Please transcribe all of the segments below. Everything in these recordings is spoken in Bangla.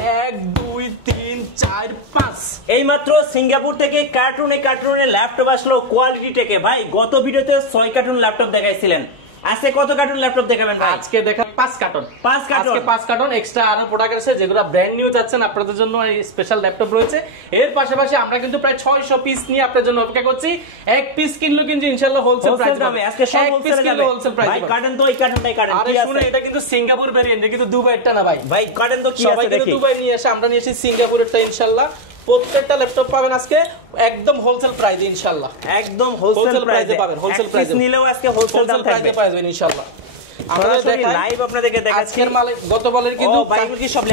1 2 3 4 5 এই মাত্র সিঙ্গাপুর থেকে কার্টুনে ল্যাপটপ আসলো কোয়ালিটি টেকে। ভাই গত ভিডিওতে 6 কার্টুন ল্যাপটপ দেখাইছিলেন, আজকে কত কার্টুন ল্যাপটপ দেখাবেন ভাই? আজকে দেখাবো 5 কার্টন। 5 কার্টন, আজকে 5 কার্টন এক্সট্রা আরো প্রোডাক্ট আছে যেগুলো ব্র্যান্ড নিউ যাচ্ছেন আপনাদের জন্য। এই স্পেশাল ল্যাপটপ রয়েছে। এর পাশাপাশি আমরা কিন্তু প্রায় 600 পিস নিয়ে আপনাদের জন্য অপেক্ষা করছি। এক পিস কিনলো কিন্তু ইনশাআল্লাহ হোলসেল প্রাইস পাবে। আজকে সব হোলসেল যাবে ভাই। কার্টন তো এই কার্টনটাই কার্টন কি আছে? শুনে এটা কিন্তু সিঙ্গাপুর ভেরিয়েন্ট, এটা কিন্তু দুবাইয়েরটা না ভাই। ভাই কার্টন তো কি আছে দেখি। সবাই দুবাই নিয়ে আসে, আমরা নিয়েছি সিঙ্গাপুরেরটা ইনশাআল্লাহ। প্রত্যেকটা ল্যাপটপ পাবেন আজকে একদম হোলসেল প্রাইসে ইনশাআল্লাহ। একদম হোলসেল প্রাইসে পাবেন। হোলসেল প্রাইসে নিলেও আজকে হোলসেল দাম থাকবে, পাবেন ইনশাআল্লাহ। আমরা দেখাই লাইভ আপনাদেরকে দেখাচ্ছি। আজকের মালে গত বলের কিন্তু বাইগুলো কি সব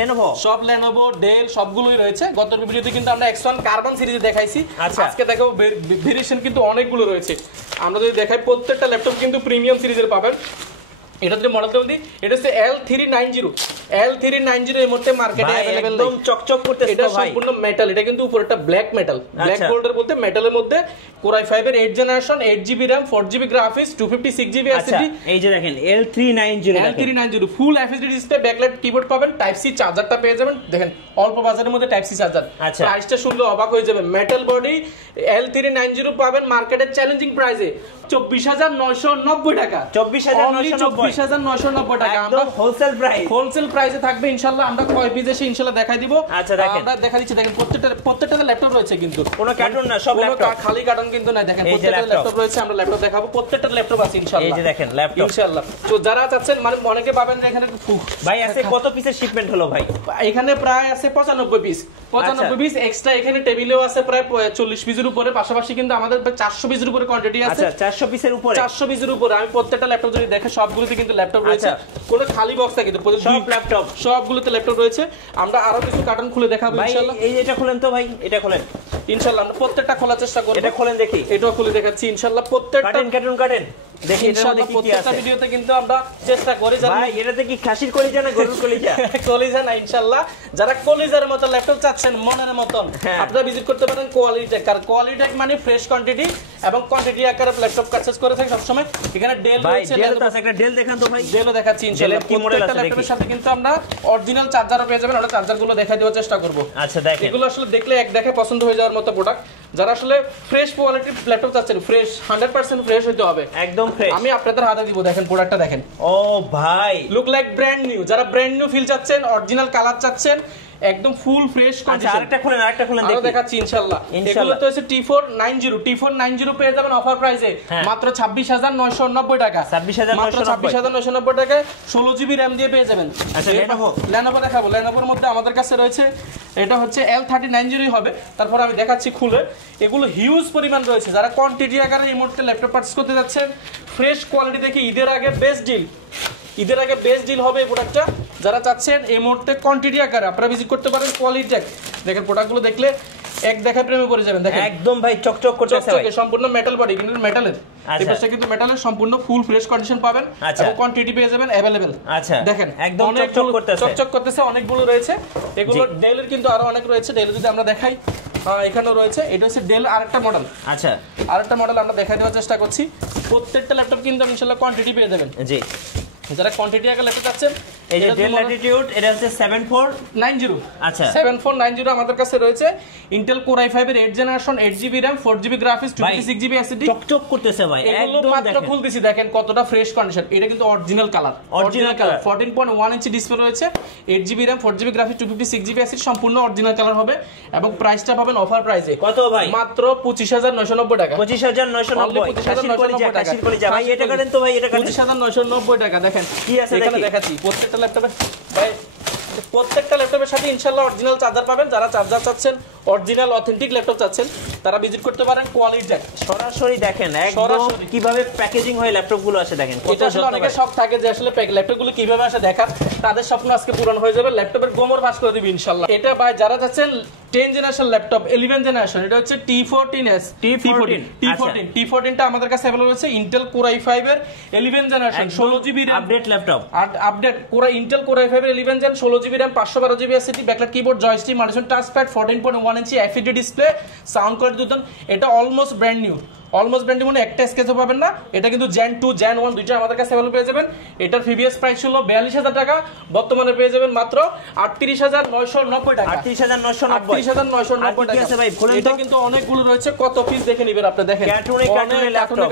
Lenovo ডেল সবগুলোই রয়েছে। গত ভিডিওতে কিন্তু আমরা X1 কার্বন সিরিজে দেখাইছি। আজকে দেখো ভেরিয়েশন কিন্তু অনেকগুলো রয়েছে। আমরা যদি দেখাই প্রত্যেকটা ল্যাপটপ কিন্তু প্রিমিয়াম সিরিজের পাবেন। এটা যদি মডেলটা বলি, এটা হচ্ছে L390 এর মধ্যে মার্কেটে अवेलेबल একদম চকচক করতেছে। এটা সম্পূর্ণ মেটাল, এটা কিন্তু উপরে একটা ব্ল্যাক মেটাল, ব্ল্যাক গোল্ডের বলতে মেটালের মধ্যে Core i5 এর 8 generation, 8GB RAM, 4GB graphics, 256GB SSD। এই যে দেখেন L390 ফুল FHD ডিসপ্লে, ব্যাকলাইট কিবোর্ড পাবেন, টাইপ সি চার্জারটা পেয়ে যাবেন। দেখেন অল্প বাজারের মধ্যে টাইপ সি চার্জার। প্রাইসটা শুনলে অবাক হয়ে যাবেন। মেটাল বডি L390 পাবেন মার্কেটের চ্যালেঞ্জিং প্রাইসে 24,990 টাকা। 24,990 টাকা একদম হোলসেল প্রাইসে থাকবে ইনশাআল্লাহ। আমরা কয় পিস এসে ইনশাআল্লাহ দেখাই দিব। আমরা দেখা দিচ্ছি। দেখেন প্রত্যেকটা ল্যাপটপ রয়েছে কিন্তু কোনো কার্টুন না, সব ল্যাপটপ, খালি কার্টুন কিন্তু না। দেখেন প্রত্যেকটা ল্যাপটপ রয়েছে, আমরা ল্যাপটপ দেখাবো। প্রত্যেকটা ল্যাপটপ আছে ইনশাআল্লাহ। এই যে দেখেন ল্যাপটপ ইনশাআল্লাহ। তো যারা চাচ্ছেন মানে অনেকে পাবেন যে এখানে ভাই আছে কত পিসের শিপমেন্ট হলো ভাই? এখানে প্রায় আছে 95 পিস এক্সট্রা। এখানে টেবিলেও আছে প্রায় 40 পিসের উপরে। পাশাপাশি কিন্তু আমাদের 400 পিসের উপরে কোয়ান্টিটি আছে। 400 পিসের উপরে, 400 পিসের উপরে। আমি প্রত্যেকটা ল্যাপটপ যদি দেখে সবগুলোতে কিন্তু ল্যাপটপ রয়েছে, কোনো খালি বক্স না কিন্তু, সব ল্যাপটপ সবগুলোতে ল্যাপটপ রয়েছে। আমরা আরো কিছু কার্টন খুলে দেখাবো ইনশাআল্লাহ। এই এটা খুলেন তো ভাই, এটা খুলেন ইনশাআল্লাহ। আমরা প্রত্যেকটা খোলার চেষ্টা করব। এটা খুলেন দেখি, এটাও খুলে দেখাচ্ছি ইনশাআল্লাহ। প্রত্যেকটা কাটেন দেখি এটার মধ্যে কি কি আছে। প্রত্যেকটা ভিডিওতে কিন্তু আমরা চেষ্টা করি ভাই এটাতে কি খাসির কলিজা না গরুর কলিজা? কলিজা না ইনশাআল্লাহ। যারা কলিজার মতো ল্যাপটপ চাচ্ছেন মনের মতন, আপনারা ভিজিট করতে পারেন কোয়ালিটি টেক। আর কোয়ালিটি টেক মানে ফ্রেশ কোয়ান্টিটি এবং কোয়ান্টিটি আকারে ল্যাপটপ পারচেজ করে থাকে সব সময়। এখানে ডেল রয়েছে, একটা ডেল দেখান তো ভাই। ডেলও দেখাচ্ছি ইনশাআল্লাহ। কি মডেল আছে দেখি। ল্যাপটপের সাথে কিন্তু আমরা অরিজিনাল চার্জারও পেয়ে যাবেন। ওটা চার্জারগুলো দেখাই দেওয়ার চেষ্টা করব। আচ্ছা দেখেন, এগুলো আসলে দেখলে এক দেখে পছন্দ হয়ে যাওয়ার মতো প্রোডাক্ট। যারা আসলে ফ্রেশ কোয়ালিটির ল্যাপটপ চাচ্ছেন, ফ্রেশ 100% ফ্রেশ হতে হবে, একদম ফ্রেশ। আমি আপনাদের হাতে দিব, দেখেন প্রোডাক্টটা দেখেন। ও ভাই লুক লাইক ব্র্যান্ড নিউ। যারা ব্র্যান্ড নিউ ফিল চাচ্ছেন, অরিজিনাল কালার চাচ্ছেন, একদম ফুল ফ্রেশ কন্ডিশন। আরেকটা খুলেন দেখি, দেখাচ্ছি ইনশাআল্লাহ। এগুলো তো হচ্ছে T490 পেয়ে যাবেন অফার প্রাইসে মাত্র 26,990 টাকা। 26,990 টাকায় 16GB RAM দিয়ে পেয়ে যাবেন। আচ্ছা Lenovo দেখাবো। Lenovoর মধ্যে আমাদের কাছে রয়েছে, এটা হচ্ছে L3090 হবে। তারপর আমি দেখাচ্ছি খুলে। এগুলো হিউজ পরিমাণ রয়েছে। যারা কোয়ান্টিটি আকারে এই মুহূর্তে ল্যাপটপ পারচেজ করতে যাচ্ছেন, ফ্রেশ কোয়ালিটি দেখি ঈদের আগে বেস্ট ডিল হবে এই প্রোডাক্টটা। যারা চাচ্ছেন এই মুহূর্তে কোয়ান্টিটি আকারে, আপনারা ভিজিট করতে পারেন কোয়ালিটি টেক। দেখেন প্রোডাক্টগুলো দেখলে এক দেখা প্রেমে পড়ে যাবেন। দেখেন একদম ভাই চকচক করতেছে ভাই। সম্পূর্ণ মেটাল বডি, কিন্তু মেটালের এটা কিন্তু মেটালের সম্পূর্ণ ফুল ফ্রেশ কন্ডিশন পাবেন এবং কোয়ান্টিটি পেয়ে যাবেন अवेलेबल। আচ্ছা দেখেন একদম চকচক করতেছে অনেকগুলো রয়েছে। এগুলো ডেলের কিন্তু আরো অনেক রয়েছে। ডেল যদি আমরা দেখাই, এখানেও রয়েছে। এটা হচ্ছে ডেল আরেকটা মডেল। আচ্ছা আরেকটা মডেল আমরা দেখাই দেওয়ার চেষ্টা করছি। প্রত্যেকটা ল্যাপটপ কিন্তু ইনশাআল্লাহ কোয়ান্টিটি পেয়ে যাবেন। জি, যারা কোয়ান্টিটি আগে ল্যাপটপ চাচ্ছেন, এই যে ডেল ল্যাটিটিউড, এটা হচ্ছে 7490। আচ্ছা 7490 আমাদের কাছে রয়েছে। ইন্টেল Core i5 এর 8 generation, 8GB RAM, 4GB graphics, 256GB SSD। চকচক করতেছে ভাই, একদম মাত্র খুলতেছি, দেখেন কতটা ফ্রেশ কন্ডিশন। এটা কিন্তু অরিজিনাল কালার, 14.1 ইঞ্চি ডিসপ্লে রয়েছে, 8GB RAM, 4GB graphics, 256GB SSD, সম্পূর্ণ অরিজিনাল কালার হবে এবং প্রাইসটা পাবেন অফার প্রাইসে। কত ভাই? মাত্র 25,990 টাকা। 25,990 টাকা। ভাই এটা করেন তো ভাই, এটা 25,990 টাকা। দেখেন কি আছে দেখাচ্ছি। প্রত্যেকটা ল্যাপটপে ভাই, প্রত্যেকটা ল্যাপটপের সাথে ইনশাআল্লাহ অরিজিনাল চার্জার পাবেন। যারা চার্জার চাচ্ছেন, অরিজিনাল অথেন্টিক ল্যাপটপ চাচ্ছেন, তারা ভিজিট করতে পারেন কোয়ালিটি টেক। সরাসরি দেখেন একদম কিভাবে প্যাকেজিং হয়ে ল্যাপটপগুলো আসে। দেখেন এটা আসলে অনেকের শখ থাকে যে আসলে ল্যাপটপগুলো কিভাবে আসে দেখার, তাদের স্বপ্ন আজকে পূরণ হয়ে যাবে। ল্যাপটপের গোমর ফাঁস করে দিবি ইনশাআল্লাহ। এটা ভাই যারা চাচ্ছেন 10 জেনারেশন ল্যাপটপ, 11 জেনারেশন, এটা হচ্ছে T14s, T14টা আমাদের কাছে अवेलेबल আছে। ইন্টেল Core i5 এর 11 generation, 16GB RAM update laptop, update Intel Core i5 এর 11 gen, 16GB RAM, 512GB SSD, backlight keyboard, joystick, multifunction touchpad, 14.1 inch FHD display, sound quality দুর্দান্ত। এটা almost brand new, almost brand new একটা স্কেচও পাবেন না। এটা কিন্তু জেন 2 জেন 1 দুইটা আমাদের কাছে अवेलेबल পেয়ে যাবেন। এটার প্রিভিয়াস প্রাইস ছিল 42000 টাকা, বর্তমানে পেয়ে যাবেন মাত্র 38990 টাকা। 38990 টাকা আছে ভাই। এটা কিন্তু অনেকগুলো রয়েছে, কত পিস দেখে নেবেন আপনি দেখেন।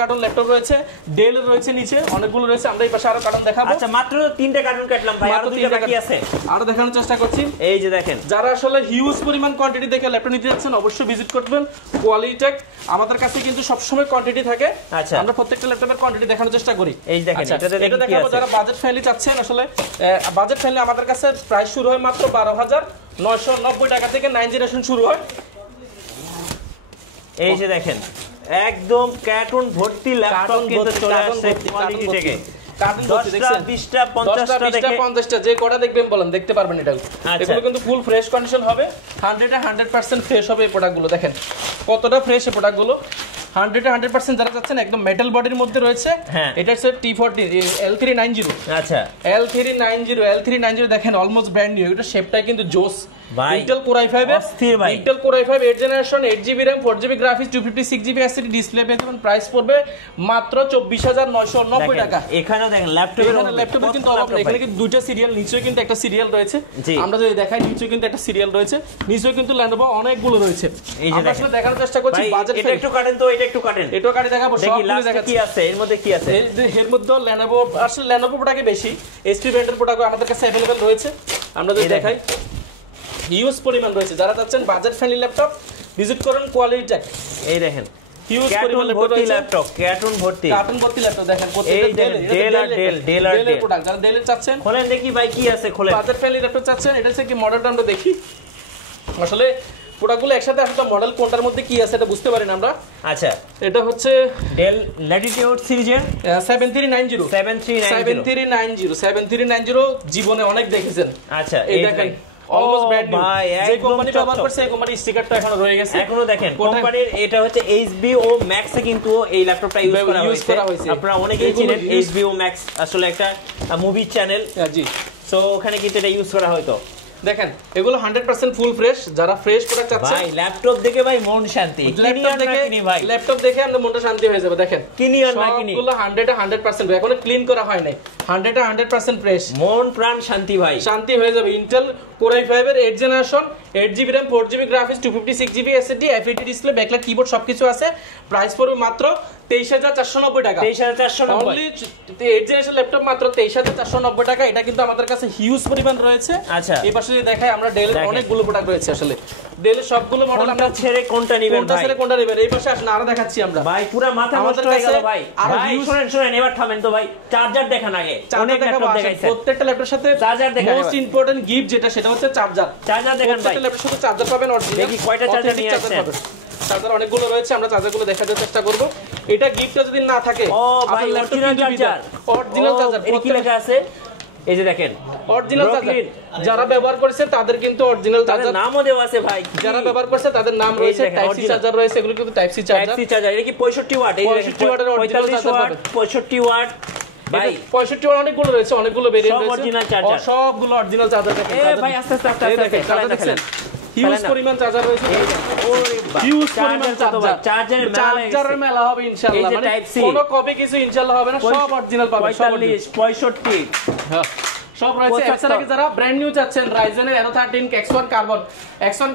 কার্টুন ল্যাপটপ রয়েছে, ডেল রয়েছে নিচে অনেকগুলো রয়েছে। আমরা এই পাশে আরো কার্টুন দেখাবো। আচ্ছা মাত্র 3টা কার্টুন কাটলাম ভাই, আরো 2টা বাকি আছে, আরো দেখানোর চেষ্টা করছি। এই যে দেখেন, যারা আসলে হিউজ পরিমাণ কোয়ান্টিটি দেখে ল্যাপটপ নিতে যাচ্ছেন অবশ্যই ভিজিট করবেন কোয়ালিটি টেক। আমাদের কাছে কিন্তু সব সময় কোয়ান্টিটি থাকে। আচ্ছা, আমরা প্রত্যেকটা ল্যাপটপের কোয়ান্টিটি দেখানোর চেষ্টা করি। এই দেখেন, এটা দেখাবো যারা বাজেট ফ্রেন্ডলি চাচ্ছেন। আসলে বাজেট ফ্রেন্ডলি আমাদের কাছে প্রাইস শুরু হয় মাত্র 12990 টাকা থেকে 9 জেনারেশন শুরু হয়। এই যে দেখেন একদম কার্টুন ভর্তি ল্যাপটপ কিন্তু চলে আসছে কোয়ালিটি থেকে। কার্টুন ভর্তি দেখছেন 20টা 50টা দেখে 50টা যে কটা দেখবেন বলেন দেখতে পারবেন। এটা এগুলো কিন্তু ফুল ফ্রেশ কন্ডিশন হবে, 100% ফ্রেশ হবে এই প্রোডাক্টগুলো। দেখেন কতটা ফ্রেশ এই প্রোডাক্টগুলো, 100% যারা চাচ্ছেন একদম মেটাল বডির মধ্যে রয়েছে। এটা হচ্ছে T40 L390। আচ্ছা L390 দেখেন অলমোস্ট ব্র্যান্ড নিউ। এটা শেপটা কিন্তু জোস। Intel Core i5 Intel Core i5 8 generation, 8GB RAM 4GB graphics 256GB SSD display পেয়ে যাবেন। প্রাইস পড়বে মাত্র 24990 টাকা। এখানেও দেখেন ল্যাপটপে কিন্তু এখানে কিন্তু দুইটা সিরিয়াল, নিচেও কিন্তু একটা সিরিয়াল রয়েছে। আমরা যদি দেখাই নিচেও কিন্তু একটা সিরিয়াল রয়েছে, নিচেও কিন্তু Lenovo অনেকগুলো রয়েছে। আমরা আসলে দেখানোর চেষ্টা করছি বাজেট। এটা একটু কাটেন তো, এটা একটু কাটেন, এটাও কাটি দেখাবো। সবগুলো দেখাচ্ছি কি আছে এর মধ্যে, কি আছে এর মধ্যে Lenovo। আসলে Lenovo প্রোডাক্টে বেশি, HP ব্র্যান্ডের প্রোডাক্ট আমাদের কাছে अवेलेबल রয়েছে। আমরা যদি দেখাই হিউজ পরিমাণ রয়েছে। যারা চাচ্ছেন বাজেট ফ্রেন্ডলি ল্যাপটপ ভিজিট করুন কোয়ালিটি টেক। এই দেখেন হিউজ পরিমাণ ল্যাপটপ, কার্টুন ভর্তি ল্যাপটপ দেখেন। ডেল প্রোডাক্ট যারা ডেল চাচ্ছেন খোলেন দেখি ভাই কি আছে, খোলেন। বাজেট ফ্রেন্ডলি ল্যাপটপ চাচ্ছেন, এটা হচ্ছে কি মডেলটা আমরা দেখি। আসলে প্রোডাক্টগুলো একসাথে আসলে মডেল কোনটার মধ্যে কি আছে এটা বুঝতে পারি না আমরা। আচ্ছা এটা হচ্ছে ডেল ল্যাটিটিউড সিরিজের 7390 জীবনে অনেক দেখেছেন। আচ্ছা এই দেখেন অলমোস্ট ব্র্যান্ড নিউ। যে কোম্পানি ব্যবহার করছে এই কোম্পানির স্টিকারটা এখনো রয়ে গেছে। এখনো দেখেন কোম্পানির এটা হচ্ছে HBO Max এ কিন্তু এই ল্যাপটপটা ইউজ করা হয়েছে। আপনারা অনেকেই চিনেন HBO Max আসলে একটা মুভি চ্যানেল। জি, সো ওখানে কিন্তু এটা ইউজ করা হয়তো। দেখেন এগুলো 100% ফুল ফ্রেশ। যারা ফ্রেশ প্রোডাক্ট চাচ্ছেন ভাই ল্যাপটপ দেখে ভাই মন শান্তি, ল্যাপটপ দেখে আমাদের মনটা শান্তি হয়ে যাবে। দেখেন কিনি আর না কিনি সবগুলো 100% এখনো ক্লিন করা হয় নাই, 100% ফ্রেশ। মন প্রাণ শান্তি ভাই, শান্তি হয়ে যাবে। Intel Core i5 এর 8 generation, 8GB RAM 4GB graphics 256GB SSD FAT display backlight keyboard সবকিছু আছে। প্রাইস পড়বে মাত্র 23490 টাকা। 23490 অনলি 8 জেনারেশন ল্যাপটপ মাত্র 23490 টাকা। এটা কিন্তু আমাদের কাছে হিউজ পরিমাণ রয়েছে। আচ্ছা এই পাশে যদি দেখাই আমরা ডেলের অনেকগুলো প্রোডাক্ট রয়েছে। আসলে ডেলের সবগুলো মডেল আমরা ছেড়ে কোনটা নেবেন ভাই, কোনটা নেবেন এই পাশে আসলে আরো দেখাচ্ছি আমরা। ভাই পুরো মাথা নষ্ট হয়ে গেল ভাই। ভাই শুনেন এবার থামেন তো ভাই, চার্জার দেখান আগে। অনেক ল্যাপটপ দেখাইছেন, প্রত্যেকটা ল্যাপটপের সাথে চার্জার দেখান। মোস্ট ইম্পর্টেন্ট গিফট যেটা হচ্ছে চার্জার দেখান ভাই। প্রত্যেকটা ল্যাপটপের সাথে চার্জার পাবেন অরিজিনাল। দেখি কয়টা চার্জার নিয়ে আসছেন। চার্জার অনেকগুলো রয়েছে, আমরা চার্জারগুলো দেখানোর চেষ্টা করব। এটা গিফটটা যদি না থাকে ও ভাই অরিজিনাল চার্জার, এর কি লেখা আছে এই যে দেখেন অরিজিনাল চার্জার। যারা ব্যবহার করেছে তাদের কিন্তু অরিজিনাল চার্জার নামও দেওয়া আছে ভাই। যারা ব্যবহার করেছে তাদের নাম রয়েছে, টাইপ সি চার্জার রয়েছে। এগুলো কিন্তু টাইপ সি চার্জার। এটা কি 65 ওয়াট? এই 65 ওয়াটের অরিজিনাল চার্জার পাবেন। 65 ওয়াট ভাই, 65 ওয়াট অনেকগুলো রয়েছে, অনেকগুলো ভেরিয়েন্ট রয়েছে। অরিজিনাল চার্জার, সবগুলো অরিজিনাল চার্জার। দেখেন ভাই আস্তে আস্তে দেখেন হিউজ পরিমাণ চার্জার রয়েছে। হিউজ পরিমাণ চার্জারের মেলা হবে ইনশাআল্লাহ। মানে কোনো কপি কিছু ইনশাআল্লাহ হবে না, সব অরিজিনাল পাবেন। 45 65 সব রয়েছে। এছাড়া কি যারা ব্র্যান্ড নিউ চাচ্ছেন Ryzen এর Aero 13 X1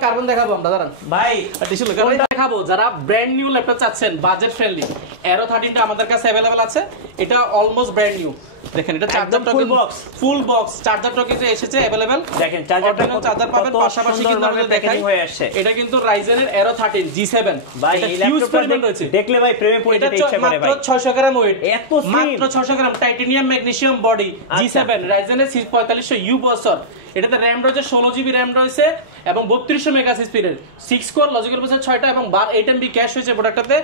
কার্বন দেখাবো আমরা। দাঁড়ান ভাই দেখাবো। যারা ব্র্যান্ড নিউ ল্যাপটপ চাচ্ছেন বাজেট ফ্রেন্ডলি, Aero 13 টা আমাদের কাছে अवेलेबल আছে। এটা অলমোস্ট ব্র্যান্ড নিউ। দেখেন এটা চার্জারটা ফুল বক্স চার্জারটা কিন্তু এসেছে अवेलेबल। দেখেন চার্জার পাবেন। পাশাপাশি কিন্তু আমরা দেখাই এটা কিন্তু Ryzen এর Aero 13 G7 ভাই। এই ল্যাপটপটা রয়েছে দেখলে ভাই প্রেমে পড়ে যেতে ইচ্ছা করে ভাই। মাত্র 600 গ্রাম ওয়েট, এত মাত্র 600 gram titanium magnesium body G7 Ryzen এর 4500U প্রসেসর। এটাতে RAM রয়েছে 16GB RAM রয়েছে এবং 3200 মেগাহার্টজ স্পিডের 6 কোর লজিক্যাল প্রসেসর 6টা এবং 8 MB ক্যাশ হয়েছে প্রোডাক্টটাতে।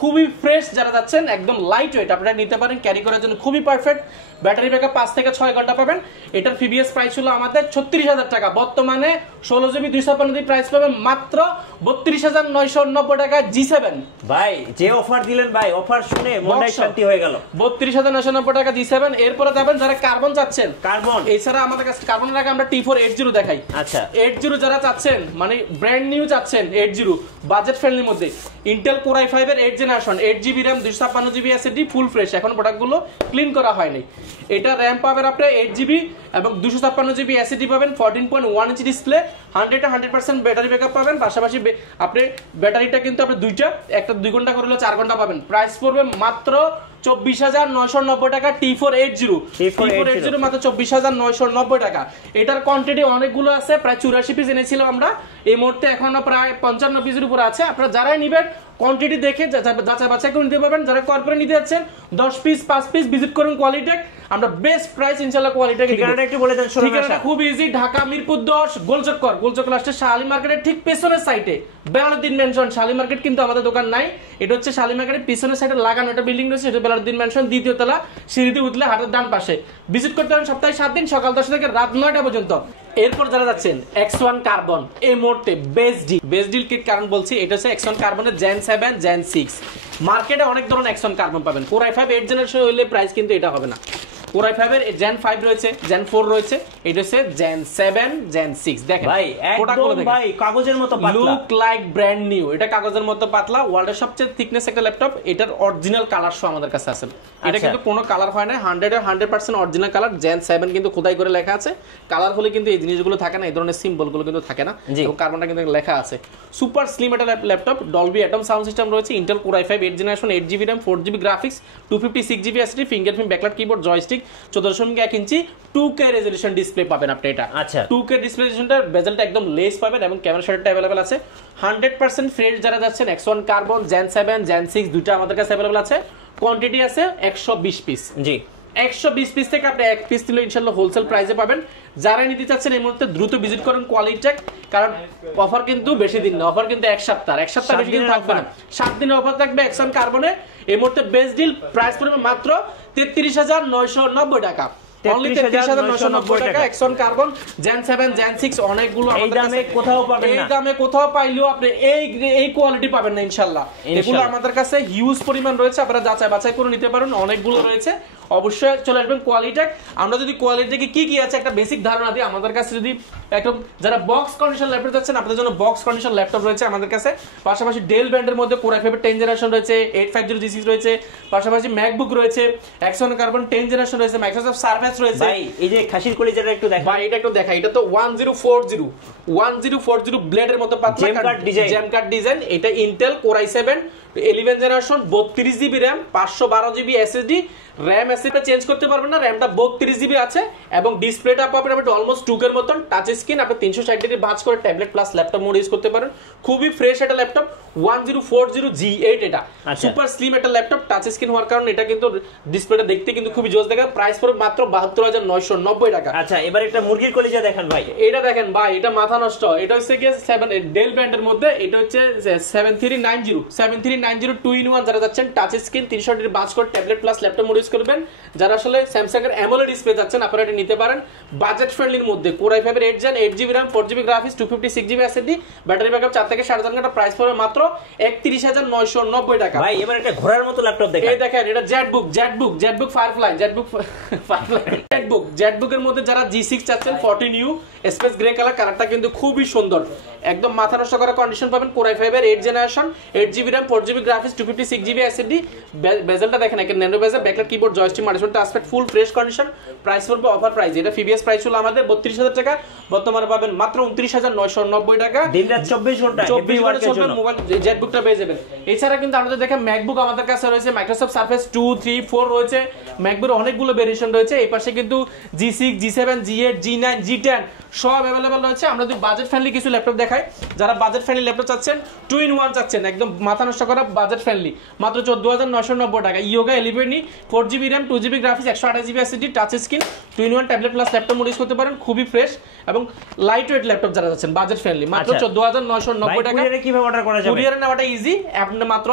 খুবই ফ্রেশ। যারা যাচ্ছেন একদম লাইট ওয়েট আপনারা নিতে পারেন, ক্যারি করার জন্য খুবই পারফেক্ট। ব্যাটারি ব্যাকআপ 5 থেকে 6 ঘন্টা পাবেন। এটার প্রিভিয়াস প্রাইস ছিল আমাদের 36,000 টাকা, বর্তমানে 16 জিবি 256 প্রাইস পাবেন মাত্র 32,990 টাকা G7। ভাই যে অফার দিলেন ভাই, অফার শুনে মনটাই শান্তি হয়ে গেল। 32,990 টাকা G7। এরপরে যাবেন যারা কার্বন চাচ্ছেন, কার্বন এছাড়া আমাদের কাছে কার্বনের আগে আমরা T480 দেখাই। আচ্ছা 80 যারা চাচ্ছেন, মানে ব্র্যান্ড নিউ চাচ্ছেন 80 বাজেট ফ্রেন্ডলির মধ্যে, ইন্টেল কোর i5 এর 8 generation, 8GB RAM 256GB SSD full fresh, এখন প্রোডাক্টগুলো ক্লিন করা হয়নি। এটা RAM পাবেন আপনি 8GB এবং 256GB SSD পাবেন, 14.1 ইঞ্চি ডিসপ্লে, 100% ব্যাটারি ব্যাকআপ পাবেন। পাশাপাশি আপনি ব্যাটারিটা কিন্তু আপনি দুইটা, একটা 2 ঘন্টা করে হলো 4 ঘন্টা পাবেন। প্রাইস পড়বে মাত্র 24,990 টাকা T480 মাত্র 24,990 টাকা। এটার কোয়ান্টিটি অনেকগুলো আছে, প্রায় 84 পিস এনেছিলাম আমরা, এই মুহূর্তে এখনো প্রায় 55 পিসের উপর আছে। আপনারা যারাই নিবেন কোয়ান্টিটি দেখে যাচাই বাছাই করে নিতে পারবেন। যারা কর্পোরেট নিতে যাচ্ছেন 10 পিস 5 পিস ভিজিট করুন কোয়ালিটেক, আমরা বেস্ট প্রাইস ইনশাআল্লাহ কোয়ালিটেক। ঠিকানাটা একটু বলে দেন। ঠিকানাটা খুব ইজি, ঢাকা মিরপুর 10 গোলচক্কর লাস্টে শালি মার্কেটের ঠিক পেছনের সাইডে বেলালউদ্দিন মেনশন। শালি মার্কেট কিন্তু আমাদের দোকান নাই, এটা হচ্ছে শালি মার্কেটের পিছনের সাইডে লাগানো একটা বিল্ডিং রয়েছে, এটা বেলালউদ্দিন মেনশন, দ্বিতীয় তলা, সিঁড়িতে উঠলে হাতের ডান পাশে। ভিজিট করতে পারেন সপ্তাহে 7 দিন, সকাল 10 থেকে রাত 9টা পর্যন্ত। এরপর যারা যাচ্ছেন X1 কার্বন, এই মুহূর্তে বেস্ট ডিল কিট, কারণ বলছি এটা হচ্ছে X1 কার্বনের Gen 7 Gen 6। মার্কেটে অনেক ধরনের X1 কার্বন পাবেন, Core i5 8 জেনারেশন হইলে প্রাইস কিন্তু এটা হবে না। Core i5 এর Gen 5 রয়েছে, Gen 4 রয়েছে, এটা হচ্ছে Gen 7 Gen 6। দেখেন ভাই একদম ভাই কাগজের মতো পাতলা, লুক লাইক ব্র্যান্ড নিউ। এটা কাগজের মতো পাতলা, ওয়ার্ল্ডের সবচেয়ে থিকনেস একটা ল্যাপটপ। এটার অরিজিনাল কালার শো আমাদের কাছে আছে, এটা কিন্তু কোনো কালার হয় না, 100% অরিজিনাল কালার। Gen 7 কিন্তু খোদাই করে লেখা আছে, কালার হলে কিন্তু এই জিনিসগুলো থাকে না, এই ধরনের সিম্বলগুলো কিন্তু থাকে না, এবং কার্বনটা কিন্তু লেখা আছে। সুপার স্লিম একটা laptop, Dolby Atmos sound system রয়েছে, Intel Core i5 8 generation, 8GB RAM 4GB graphics, 256GB SSD, fingerprint, backlight keyboard, joystick, 14.1 inch 2K resolution display পাবেন আপনি। এটা আচ্ছা 2K ডিসপ্লে রেজোলিউশনটা, বেজেলটা একদম লেস পাবেন এবং ক্যামেরা শাটারটা अवेलेबल আছে। 100% ফ্রেশ যারা যাচ্ছেন X1 কার্বন Gen 7 Gen 6 দুটো আমাদের কাছে अवेलेबल আছে। কোয়ান্টিটি আছে 120 পিস। জি 120 পিস থেকে আপনি এক পিস দিলে ইনশাআল্লাহ হোলসেল প্রাইসে পাবেন। যারা নিতে চাচ্ছেন এই মুহূর্তে দ্রুত ভিজিট করুন কোয়ালিটেক, কারণ অফার কিন্তু বেশি দিন না, অফার কিন্তু এক সপ্তাহ বেশি দিন থাকবে না, 7 দিনের অফার থাকবে X1 কার্বনে। এই মুহূর্তে বেস্ট ডিল প্রাইস পড়বে মাত্র 33,990 টাকা, অনলি 33,990 টাকা। X1 কার্বন Gen 7 Gen 6 অনেকগুলো এই দামে কোথাও পাবেন না, এই দামে কোথাও পাইলেও আপনি এই কোয়ালিটি পাবেন না ইনশাআল্লাহ। এগুলো আমাদের কাছে হিউজ পরিমাণ রয়েছে, আপনারা যাচাই বাছাই করে নিতে পারেন, অনেকগুলো রয়েছে। অবশ্যই চলে আসবেন কোয়ালিটেক। আমরা যদি কোয়ালিটেকে কি আছে একটা বেসিক ধারণা দিই, আমাদের কাছে যদি একদম যারা বক্স কন্ডিশন ল্যাপটপ যাচ্ছেন, আপনাদের জন্য বক্স কন্ডিশন ল্যাপটপ রয়েছে আমাদের কাছে। পাশাপাশি ডেল ব্র্যান্ডের মধ্যে Core i5 10 জেনারেশন রয়েছে, 850G6 রয়েছে, পাশাপাশি ম্যাকবুক রয়েছে, X1 কার্বন 10 জেনারেশন রয়েছে, মাইক্রোসফট সারফেস রয়েছে। ভাই এই যে খাসির কলিজাটা একটু দেখা, ভাই এটা একটু দেখা, এটা তো 1040 ব্লেডের মতো পাতলা জেম কাট ডিজাইন। এটা Intel Core i7 11 generation, 32GB RAM 512GB SSD, RAM SSD change করতে পারবেন না, র‍্যামটা 32GB আছে এবং ডিসপ্লেটা পাবেন আপনি অলমোস্ট 2K এর মতন, টাচ স্ক্রিন, আপনি 360 ডিগ্রি ভাঁজ করে tablet plus laptop mode use করতে পারেন। খুবই ফ্রেশ একটা ল্যাপটপ, 1040G8 এটা সুপার স্লিম একটা ল্যাপটপ, টাচ স্ক্রিন হওয়ার কারণে এটা কিন্তু ডিসপ্লেটা দেখতে কিন্তু খুবই জোস দেখা। প্রাইস পড়বে মাত্র 72,990 টাকা। আচ্ছা এবার একটা মুরগির কলিজা দেখেন ভাই, এটা দেখেন ভাই, এটা মাথা নষ্ট। এটা হচ্ছে কি 7 ডেল ব্র্যান্ডের মধ্যে, এটা হচ্ছে 7390 2-in-1 যারা যাচ্ছেন, টাচ স্ক্রিন 360 ডিগ্রি ভাঁজ করে tablet plus laptop mode use করবেন। যারা আসলে স্যামসাং এর অ্যামোলেড ডিসপ্লে যাচ্ছেন, আপনারা এটা নিতে পারেন বাজেট ফ্রেন্ডলির মধ্যে। Core i5 এর 8 Gen 8GB RAM 4GB graphics 256GB SSD, battery backup 4 থেকে 4.5 ঘন্টা, প্রাইস পড়বে মাত্র 31,990 টাকা। ভাই এবার একটা ঘোড়ার মতো ল্যাপটপ দেখেন, এই দেখেন এটা জেটবুক ফায়ারফ্লাই, জেটবুক এর মধ্যে যারা G6 চাচ্ছেন 14U স্পেস গ্রে কালারটা কিন্তু খুবই সুন্দর, একদম মাথা নষ্ট করা কন্ডিশন পাবেন। Core i5 এর 8 generation, 8GB RAM 4GB graphics 256GB SSD, বেজেলটা দেখেন একটা ন্যানো বেজেল, backlight keyboard, joystick, multiple touchpad, full fresh condition. Price পড়বে অফার প্রাইস, এটা প্রিভিয়াস প্রাইস ছিল আমাদের 32,000 টাকা, বর্তমানে পাবেন মাত্র 29,990 টাকা। দিনরাত 24 ঘন্টা মোবাইল জেটবুকটা পেয়ে যাবেন। এছাড়া কিন্তু আমাদের দেখেন ম্যাকবুক আমাদের কাছে রয়েছে, মাইক্রোসফট সারফেস 2, 3, 4 রয়েছে, ম্যাকবুকের অনেকগুলো ভেরিয়েশন রয়েছে। এই পাশে কিন্তু G6, G7, G8, G9, G10 সব अवेलेबल রয়েছে। আমরা যদি বাজেট ফ্রেন্ডলি কিছু ল্যাপটপ দেখাই, যারা বাজেট ফ্রেন্ডলি ল্যাপটপ চাচ্ছেন, 2-in-1 চাচ্ছেন, একদম মাথা নষ্ট করা বাজেট ফ্রেন্ডলি, মাত্র 14,990 টাকা। Yoga 11 4GB RAM 2GB graphics 128GB SSD, touch screen, 2-in-1 tablet plus laptop mode use করতে পারেন। খুবই ফ্রেশ এবং লাইট ওয়েট ল্যাপটপ যারা যাচ্ছেন বাজেট ফ্রেন্ডলি, মাত্র 14,990 টাকা। কুরিয়ারে কিভাবে অর্ডার করা যাবে? কুরিয়ারে নেওয়াটা ইজি, আপনি মাত্র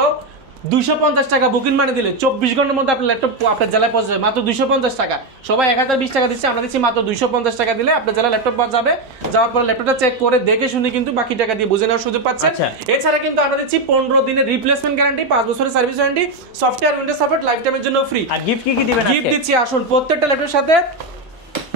250 টাকা বুকিং মানে দিলে 24 ঘন্টার মধ্যে আপনার ল্যাপটপ আপনার জেলায় পৌঁছে যাবে মাত্র 250 টাকা। সবাই 1020 টাকা দিচ্ছে, আমরা দিচ্ছি মাত্র 250 টাকা দিলে আপনার জেলায় ল্যাপটপ পাওয়া যাবে। যাওয়ার পর ল্যাপটপটা চেক করে দেখে শুনে কিন্তু বাকি টাকা দিয়ে বুঝে নেওয়ার সুযোগ পাচ্ছেন। এছাড়া কিন্তু আমরা দিচ্ছি 15 দিনের রিপ্লেসমেন্ট গ্যারান্টি, 5 বছরের service warranty, software Windows support life টাইমের জন্য ফ্রি। আর গিফট কি দিবেন? গিফট দিচ্ছি, আসুন প্রত্যেকটা ল্যাপটপের সাথে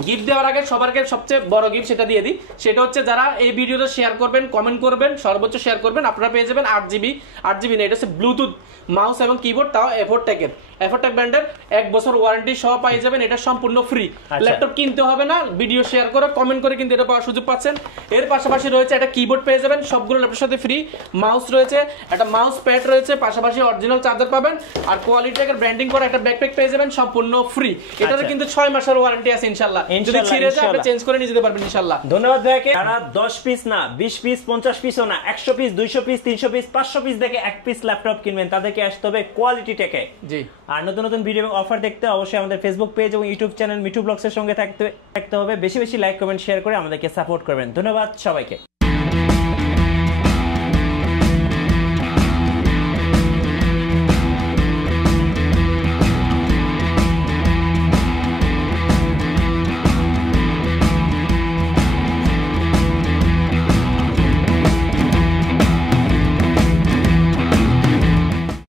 গিফট দেওয়ার আগে সবার আগে সবচেয়ে বড় গিফট সেটা দিয়ে দিই। সেটা হচ্ছে যারা এই ভিডিওটা শেয়ার করবেন, কমেন্ট করবেন, সর্বোচ্চ শেয়ার করবেন, আপনারা পেয়ে যাবেন 8GB না, এটা হচ্ছে ব্লুটুথ মাউস এবং কিবোর্ড, তাও এফোরটেকের ব্র্যান্ডের 1 বছর ওয়ারেন্টি সহ পেয়ে যাবেন। এটা সম্পূর্ণ ফ্রি, ল্যাপটপ কিনতে হবে না, ভিডিও শেয়ার করে কমেন্ট করে কিন্তু এটা পাওয়ার সুযোগ পাচ্ছেন। এর পাশাপাশি রয়েছে একটা কিবোর্ড পেয়ে যাবেন, সবগুলো ল্যাপটপের সাথে ফ্রি। মাউস রয়েছে, একটা মাউস প্যাড রয়েছে, পাশাপাশি অরিজিনাল চার্জার পাবেন, আর কোয়ালিটি একটা ব্র্যান্ডিং করা একটা ব্যাকপ্যাক পেয়ে যাবেন সম্পূর্ণ ফ্রি। এটাতে কিন্তু 6 মাসের ওয়ারেন্টি আছে ইনশাআল্লাহ, যদি ছিঁড়ে যায় আপনি চেঞ্জ করে নিয়ে যেতে পারবেন ইনশাআল্লাহ। ধন্যবাদ ভাইকে। যারা 10 পিস না 20 পিস 50 পিসও না 100 পিস 200 পিস 300 পিস 500 পিস দেখে এক পিস ল্যাপটপ কিনবেন তাদেরকে আসতে হবে কোয়ালিটি টেকে। জি, আর নতুন নতুন ভিডিও এবং অফার দেখতে অবশ্যই আমাদের ফেসবুক পেজ এবং ইউটিউব চ্যানেল মিঠু ব্লগসের সঙ্গে থাকতে হবে। বেশি বেশি লাইক কমেন্ট শেয়ার করে আমাদেরকে সাপোর্ট করবেন। ধন্যবাদ সবাইকে।